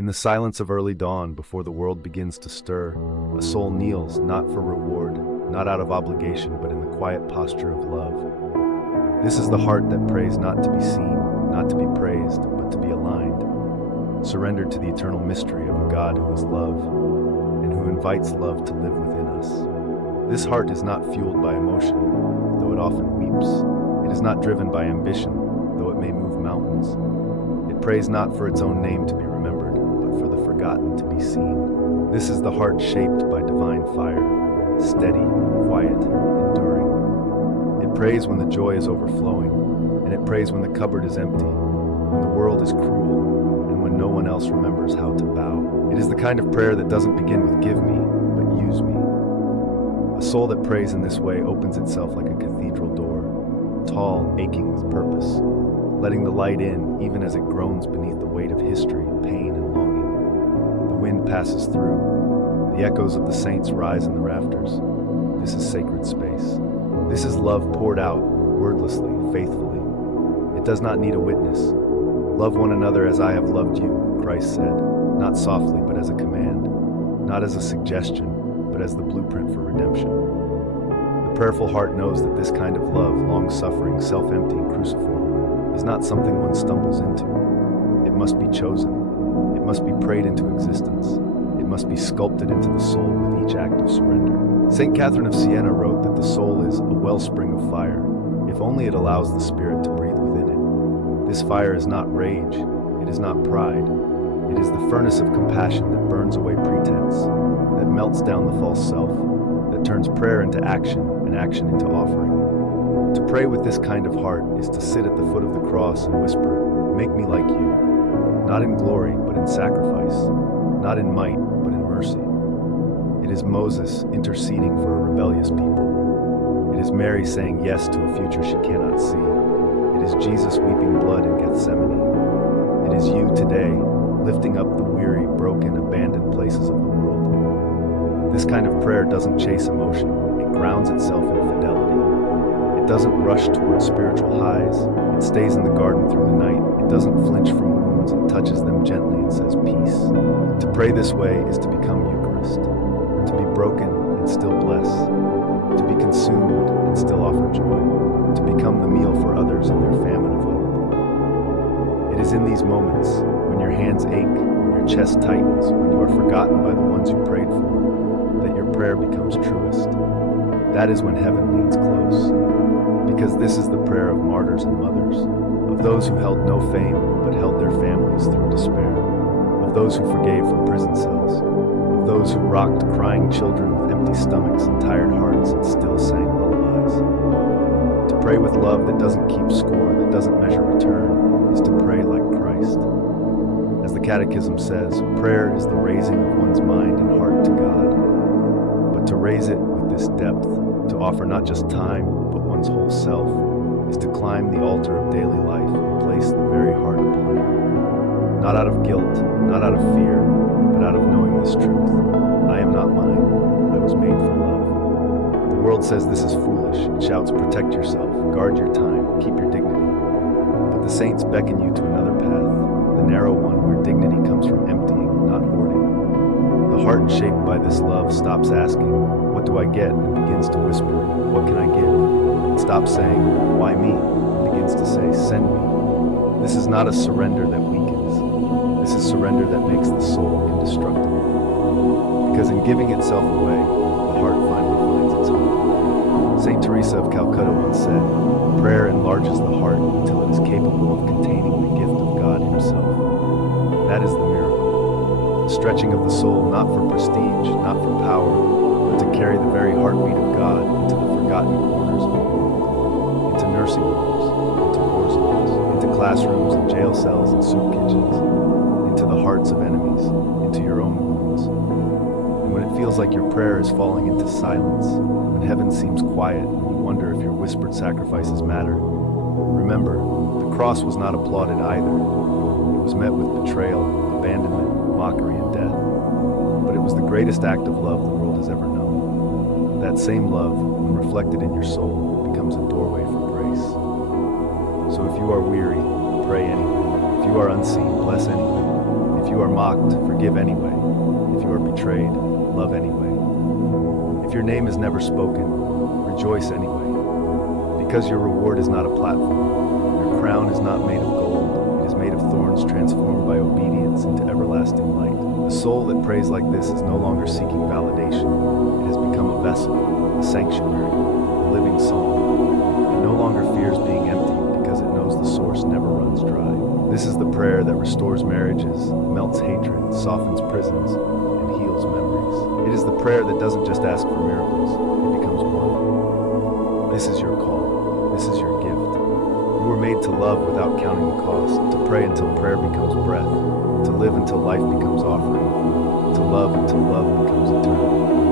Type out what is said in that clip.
In the silence of early dawn, before the world begins to stir, a soul kneels, not for reward, not out of obligation, but in the quiet posture of love. This is the heart that prays not to be seen, not to be praised, but to be aligned, surrendered to the eternal mystery of a God who is love, and who invites love to live within us. This heart is not fueled by emotion, though it often weeps. It is not driven by ambition, though it may move mountains. It prays not for its own name to be remembered, but for the forgotten to be seen. This is the heart shaped by divine fire, steady, quiet, enduring. It prays when the joy is overflowing, and it prays when the cupboard is empty, when the world is cruel, and when no one else remembers how to bow. It is the kind of prayer that doesn't begin with "give me," but "use me." A soul that prays in this way opens itself like a cathedral door, tall, aching with purpose, letting the light in even as it groans beneath the weight of history, pain, and longing. The wind passes through. The echoes of the saints rise in the rafters. This is sacred space. This is love poured out, wordlessly, faithfully. It does not need a witness. Love one another as I have loved you, Christ said, not softly, but as a command, not as a suggestion, but as the blueprint for redemption. The prayerful heart knows that this kind of love, long-suffering, self-emptying, cruciform, is not something one stumbles into. It must be chosen. It must be prayed into existence. It must be sculpted into the soul with each act of surrender. St. Catherine of Siena wrote that the soul is a wellspring of fire, if only it allows the Spirit to breathe within it. This fire is not rage. It is not pride. It is the furnace of compassion that burns away pretense, that melts down the false self, that turns prayer into action and action into offering. To pray with this kind of heart is to sit at the foot of the cross and whisper, "Make me like you," not in glory, but in sacrifice, not in might, but in mercy. It is Moses interceding for a rebellious people. It is Mary saying yes to a future she cannot see. It is Jesus weeping blood in Gethsemane. It is you today, lifting up the weary, broken, abandoned places of the world. This kind of prayer doesn't chase emotion. It grounds itself in fidelity. It doesn't rush towards spiritual highs. It stays in the garden through the night. It doesn't flinch from wounds. It touches them gently and says peace. To pray this way is to become Eucharist, to be broken and still bless, to be consumed and still offer joy, to become the meal for others in their famine of hope. It is in these moments, when your hands ache, when your chest tightens, when you are forgotten by the ones you prayed for, that your prayer becomes truest. That is when heaven leans close. Because this is the prayer of martyrs and mothers, of those who held no fame but held their families through despair, of those who forgave from prison cells, of those who rocked crying children with empty stomachs and tired hearts and still sang lullabies. To pray with love that doesn't keep score, that doesn't measure return, is to pray like Christ. As the Catechism says, prayer is the raising of one's mind and heart to God. But to raise it with this depth, to offer not just time, but one's whole self, is to climb the altar of daily life and place the very heart upon it. Not out of guilt, not out of fear, but out of knowing this truth. I am not mine. I was made for love. The world says this is foolish. It shouts, protect yourself, guard your time, keep your dignity. But the saints beckon you to another path, the narrow one where dignity comes from emptying, not hoarding. The heart shaped by this love stops asking, what do I get? And begins to whisper, what can I give? It stops saying, why me? And begins to say, send me. This is not a surrender that weakens. This is surrender that makes the soul indestructible. Because in giving itself away, the heart finally finds its home. St. Teresa of Calcutta once said, prayer enlarges the heart until it is capable of containing the gift of God Himself. That is the miracle. The stretching of the soul not for prestige, not for power, but to carry the very heartbeat of God into the forgotten corners of the world, into nursing homes, into war zones, into classrooms and jail cells and soup kitchens, into the hearts of enemies, into your own wounds. And when it feels like your prayer is falling into silence, when heaven seems quiet, when you wonder if your whispered sacrifices matter, remember, the cross was not applauded either. It was met with betrayal, abandonment, mockery, and death. But it was the greatest act of love the world has ever known. That same love, when reflected in your soul, becomes a doorway for grace. So if you are weary, pray anyway. If you are unseen, bless anyway. If you are mocked, forgive anyway. If you are betrayed, love anyway. If your name is never spoken, rejoice anyway. Because your reward is not a platform, your crown is not made of gold, it is made of thorns transformed by obedience into everlasting light. The soul that prays like this is no longer seeking validation. It has become a vessel, a sanctuary, a living psalm. It no longer fears being empty because it knows the source never runs dry. This is the prayer that restores marriages, melts hatred, softens prisons, and heals memories. It is the prayer that doesn't just ask for miracles, it becomes one. This is your call. This is your gift. You were made to love without counting the cost, to pray until prayer becomes breath, to live until life becomes offering, to love until love becomes eternal.